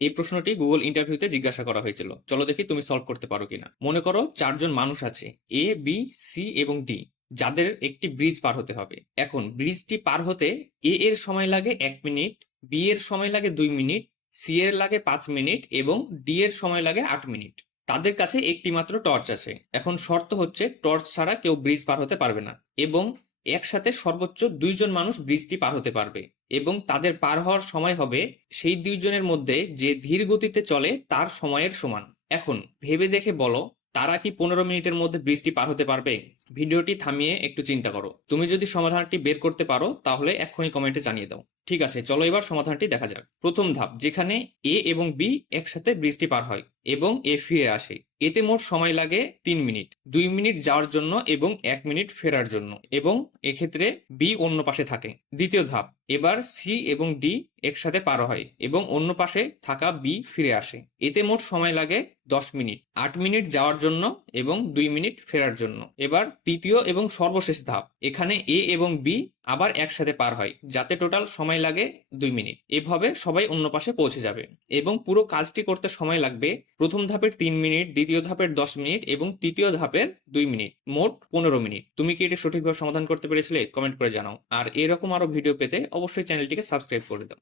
এই প্রশ্নটি গুগল ইন্টারভিউতে জিজ্ঞাসা করা হয়েছিল। চলো দেখি তুমি সলভ করতে পারো কিনা। মনে করো 4জন মানুষ আছে, এ, বি, সি এবং ডি, যাদের একটি ব্রিজ পার হতে হবে। এখন ব্রিজটি পার হতে এ এর সময় লাগে 1 মিনিট, বি এর সময় লাগে 2 মিনিট, সি এর লাগে 5 মিনিট এবং ডি এর সময় লাগে 8 মিনিট। তাদের কাছে একটি মাত্র টর্চ আছে। এখন শর্ত হচ্ছে টর্চ ছাড়া কেউ ব্রিজ পার হতে পারবে না এবং একসাথে সর্বোচ্চ 2জন মানুষ ব্রিজটি পার হতে পারবে এবং তাদের পার হওয়ার সময় হবে সেই 2জনের মধ্যে যে ধীর গতিতে চলে তার সময়ের সমান। এখন ভেবে দেখে বলো, তারা কি 15 মিনিটের মধ্যে ব্রিজটি পার হতে পারবে? ভিডিওটি থামিয়ে একটু চিন্তা করো। তুমি যদি সমাধানটি বের করতে পারো তাহলে এক্ষুনি কমেন্টে জানিয়ে দাও। ঠিক আছে, চলো এবার সমাধানটি দেখা যাক। প্রথম ধাপ, যেখানে এ এবং বি একসাথে ব্রিজটি পার হয় এবং এ ফিরে আসে। এতে মোট সময় লাগে 3 মিনিট, 2 মিনিট যাওয়ার জন্য এবং 1 মিনিট ফেরার জন্য, এবং এক্ষেত্রে বি অন্য পাশে থাকে। দ্বিতীয় ধাপ, এবার সি এবং ডি একসাথে পার হয় এবং অন্য পাশে থাকা বি ফিরে আসে। এতে মোট সময় লাগে 10 মিনিট, 8 মিনিট যাওয়ার জন্য এবং 2 মিনিট ফেরার জন্য। এবার তৃতীয় এবং সর্বশেষ ধাপ, এখানে এ এবং বি আবার একসাথে পার হয়, যাতে টোটাল সময় লাগে 2 মিনিট। এভাবে সবাই অন্য পাশে পৌঁছে যাবে এবং পুরো কাজটি করতে সময় লাগবে প্রথম ধাপের 3 মিনিট, দ্বিতীয় ধাপের 10 মিনিট এবং তৃতীয় ধাপের 2 মিনিট, মোট 15 মিনিট। তুমি কি এটি সঠিকভাবে সমাধান করতে পেরেছিলে? কমেন্ট করে জানাও। আর এরকম আরো ভিডিও পেতে অবশ্যই চ্যানেলটিকে সাবস্ক্রাইব করে দাও।